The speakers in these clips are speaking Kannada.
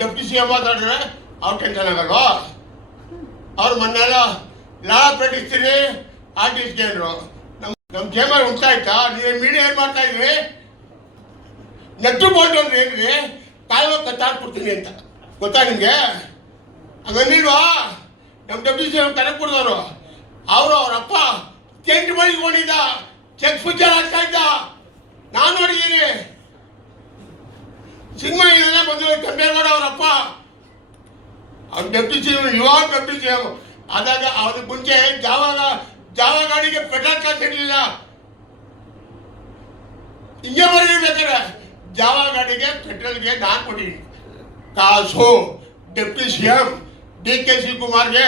ಡೆಪ್ಟಿ ಸಿ ಎಂ ಮಾತಾಡಿದ್ರೆ ಅವ್ರು ಟೆನ್ಷನ್ ಆಗಲ್ವಾ? ಅವ್ರು ಮೊನ್ನೆಲ್ಲ ಲಾ ಪ್ರಕಟಿಸ್ತೀನಿ ಆರ್ಟಿಸ್ಟ್ಗೆ ಅಂದರು. ನಮ್ಮ ಚೇಂಬರ್ ಉಂಟಾಯ್ತಾ? ನೀವು ಮೀಡಿಯಾ ಏನು ಮಾಡ್ತಾ ಇದ್ರಿ? ನೆಟ್ಟು ಬೋಲ್ಟ್ ಅಂದ್ರೆ ಏನ್ರಿ? ಕಾಲುವ ಕತ್ತಾಡ್ಬಿಡ್ತೀನಿ ಅಂತ ಗೊತ್ತಾ ನಿಮಗೆ? ಹಂಗನ್ನಿಲ್ವಾ? ನಮ್ಮ ಡೆಪ್ಟಿ ಸಿ ಎಂ ಕನಕಪುರದವರು ಅವ್ರಪ್ಪ ಟೆಂಟ್ ಮಳಿಕೊಂಡಿದ್ದ, ಚೆಕ್ ಪೂಜಾರ್ ಆಗ್ತಾ ಇದ್ದ, ನಾನು ನೋಡಿದ್ದೀನಿ. ಸಿನಿಮಾ ಇದನ್ನೇ ಬಂದು ಕಂಬೇಗೌಡ ಅವರಪ್ಪ ಅವ್ರ ಡೆಪ್ಟಿ ಸಿ ಎಂ, ಯುವ ಡೆಪ್ಟಿ ಸಿ ಎಂ ಆದಾಗ ಅವ್ರಿಗೆ ಮುಂಚೆ ಜಾವ ಗಾಡಿಗೆ ಪೆಟ್ರೋಲ್ ಕಾಸು ಇರಲಿಲ್ಲ. ಹಿಂಗೆ ಬರೀಬೇಕಾರೆ ಜಾವ ಗಾಡಿಗೆ ಪೆಟ್ರೋಲ್ಗೆ ನಾನು ಕೊಟ್ಟಿದ್ದೀನಿ ಕಾಸು. ಡೆಪ್ಟಿ ಸಿ ಎಂ DK ಶಿವಕುಮಾರ್ಗೆ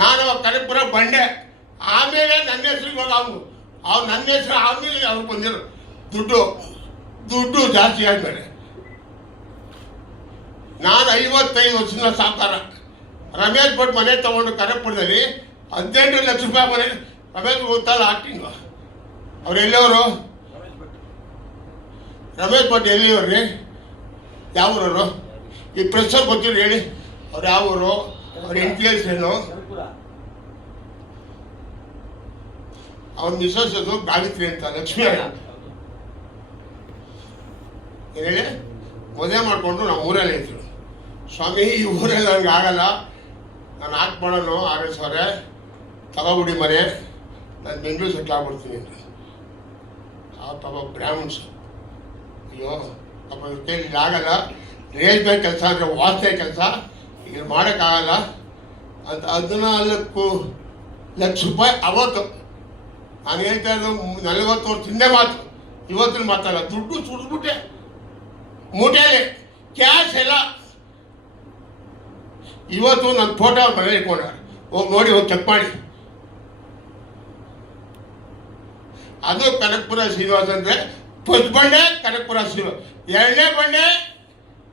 ನಾನು ಕನಕಪುರ ಬಂಡೆ. ಆಮೇಲೆ ನನ್ನ ಹೆಸರು ಇವಾಗ ಅವ್ನು ನನ್ನ ಹೆಸರು ಆಮೇಲೆ ಅವ್ರು ಬಂದಿರು. ದುಡ್ಡು ಜಾಸ್ತಿ ಆದ್ಮೇಲೆ ನಾನು 55 ವರ್ಷದ ಸಾಕಾರ. ರಮೇಶ್ ಭಟ್ ಮನೆ ತಗೊಂಡು ಕನಕಪುರದಲ್ಲಿ 18 ಲಕ್ಷ ರೂಪಾಯಿ ಮನೆ. ರಮೇಶ್ ಗೊತ್ತಲ್ಲ ಆಕ್ಟಿಂಗ್. ಅವ್ರು ಎಲ್ಲಿಯವರು? ರಮೇಶ್ ಭಟ್ ಎಲ್ಲಿಯವ್ರಿ? ಯಾವ ಊರವರು? ಈ ಪ್ರೆಸ್ಸರ್ ಗೊತ್ತಿರು ಹೇಳಿ. ಅವ್ರು ಯಾವ ಊರು? ಅವ್ರ ಇನ್ಫ್ಲೂಯೆನ್ಸ್ ಏನು? ಅವ್ರ ಮಿಸಸ್ ಅದು ಗಾಯತ್ರಿ ಅಂತ, ಲಕ್ಷ್ಮಿ ಅಲ್ಲ ಹೇಳಿ. ಮದುವೆ ಮಾಡಿಕೊಂಡು ನಾವು ಊರಲ್ಲೇ ಇದ್ರು. ಸ್ವಾಮಿ ಈ ಊರಲ್ಲಿ ನನಗೆ ಆಗಲ್ಲ, ನಾನು ಹಾಕಿ ಮಾಡೋನು RS ಅವರೇ ತಗೋಬಿಡಿ ಮನೆ, ನಾನು ಬೆಂಗಳೂರು ಸೆಟ್ಲ್ ಆಗ್ಬಿಡ್ತೀನಿ ಅಂತ. ಆ ಪಾಪ ಬ್ರಾಹ್ಮಣ್ಸ್, ಅಯ್ಯೋ ಪಾಪ ಇವ್ರ ಕೈಲಿ ಆಗಲ್ಲ, ರೇಷ್ಮೆ ಕೆಲಸ ಅಂದರೆ ವಾಸನೆ ಕೆಲಸ, ಈಗ ಮಾಡೋಕ್ಕಾಗಲ್ಲ ಅಂತ 14 ಲಕ್ಷ ರೂಪಾಯಿ ಅವತ್ತು. ನಾನು ಹೇಳ್ತಾ ಇರೋದು 40 ವರ್ಷದಿಂದ ಮಾತು, ಇವತ್ತಿನ ಮಾತಲ್ಲ. ದುಡ್ಡು ಸುಡಿದ್ಬಿಟ್ಟೆ ಮೂಟೆಯಲ್ಲಿ, ಕ್ಯಾಶ್ ಎಲ್ಲ. ಇವತ್ತು ನನ್ನ ಫೋಟೋ ಅವ್ರ ಮನೇಲಿ ಇಟ್ಕೊಂಡ್ರೆ ಹೋಗಿ ನೋಡಿ, ಹೋಗಿ ಚೆಕ್ ಮಾಡಿ. ಅದು ಕನಕಪುರ ಶ್ರೀನಿವಾಸ ಅಂದರೆ ಫಸ್ಟ್ ಬಂಡೆ ಕನಕಪುರ ಶ್ರೀನಿವಾಸ. 2ನೇ ಬಂಡೆ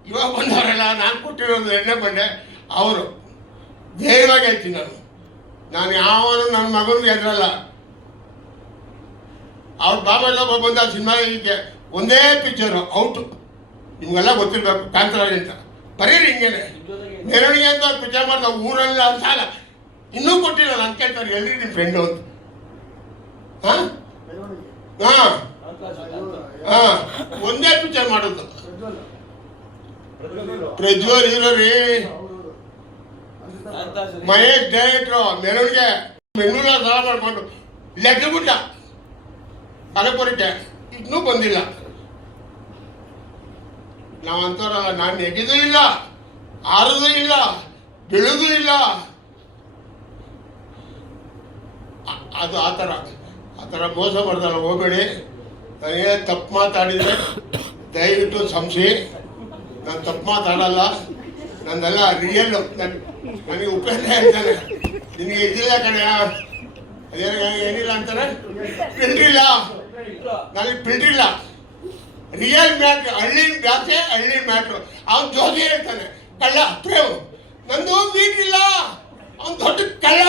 ಇವಾಗ ಬಂದವರಲ್ಲ, ನಾನು ಕೊಟ್ಟಿರೋದು 2ನೇ ಬಂಡೆ ಅವರು. ಧೈರ್ಯವಾಗಿ ಹೇಳ್ತೀನಿ ನಾನು ಯಾವನು ನನ್ನ ಮಗನಿಗೆ ಎದುರಲ್ಲ. ಅವ್ರ ಬಾಬೆಲ್ಲ ಬಂದ ಸಿನಿಮಾ ಹೀಗೆ ಒಂದೇ ಪಿಕ್ಚರು ಔಟು. ನಿಮ್ಗೆಲ್ಲ ಗೊತ್ತಿರಬೇಕು, ಕಾಂತರಾಜ್ ಅಂತ ಬರೀರಿ ಹಿಂಗೇನೆ ಮೆರವಣಿಗೆ ಅಂತ ಪಿಕ್ಚರ್ ಮಾಡ್ದ ಊರಲ್ಲಿ ಅಂತ ಸಾಲ ಇನ್ನೂ ಕೊಟ್ಟಿಲ್ಲ. ನಾನು ಕೇಳ್ತಾರೆ ಎಲ್ರಿ ನಿಮ್ಮ ಫ್ರೆಂಡು ಅಂತ. ಹಾಂ ಹಾಂ ಹಾಂ ಒಂದೇ ಪಿಕ್ಚರ್ ಮಾಡೋದು. ಪ್ರಜ್ವಲ್ ಹೀರೋ ರೀ, ಮಹೇಶ್ ಡೈರೆಕ್ಟ್ರು. ಮೆರವಣಿಗೆ ಬೆಂಗಳೂರ ಸಾಲ ಮಾಡ್ಕೊಂಡು ಲೆಕ್ಕಬಿಟ್ಟ ಕನಕಪುರಕ್ಕೆ, ಇನ್ನೂ ಬಂದಿಲ್ಲ. ನಾವಂತವರಲ್ಲ, ನಾನು ನೆಗೆದೂ ಇಲ್ಲ, ಆರದೂ ಇಲ್ಲ, ಬೆಳೆದೂ ಇಲ್ಲ. ಅದು ಆ ಥರ ಮೋಸ ಮಾಡ್ದಲ್ಲ, ಹೋಗಬೇಡಿ. ನನಗೆ ತಪ್ಪು ಮಾತಾಡಿದರೆ ದಯವಿಟ್ಟು ಸಂಶಯ. ನಾನು ತಪ್ಪು ಮಾತಾಡಲ್ಲ, ನಂದೆಲ್ಲ ರಿಯಲ್ಲು. ನನಗೆ ಉಪೇಂದ್ರ ಹೇಳ್ತಾನೆ, ನಿನಗೆ ಇದಿಲ್ಲ ಕಣೆಯ, ಏನಿಲ್ಲ ಅಂತಾರೆ, ಫಿಲ್ಟ್ರಿಲ್ಲ. ನನಗೆ ಫಿಲ್ಟ್ರಿಲ್ಲ. ರಿಯಲ್ ಮ್ಯಾಟ್ರ್, ಹಳ್ಳಿ ಜಾಸ್ತಿ, ಹಳ್ಳಿ ಮ್ಯಾಟ್ರು. ಅವ್ನು ಜೋಗಿ ಹೇಳ್ತಾನೆ ಕಳ್ಳ ಪ್ರೇಮ್, ನಂದು ಮೀಟ್ರಿಲ್ಲ, ಅವ್ನು ದೊಡ್ಡ ಕಳ್ಳ.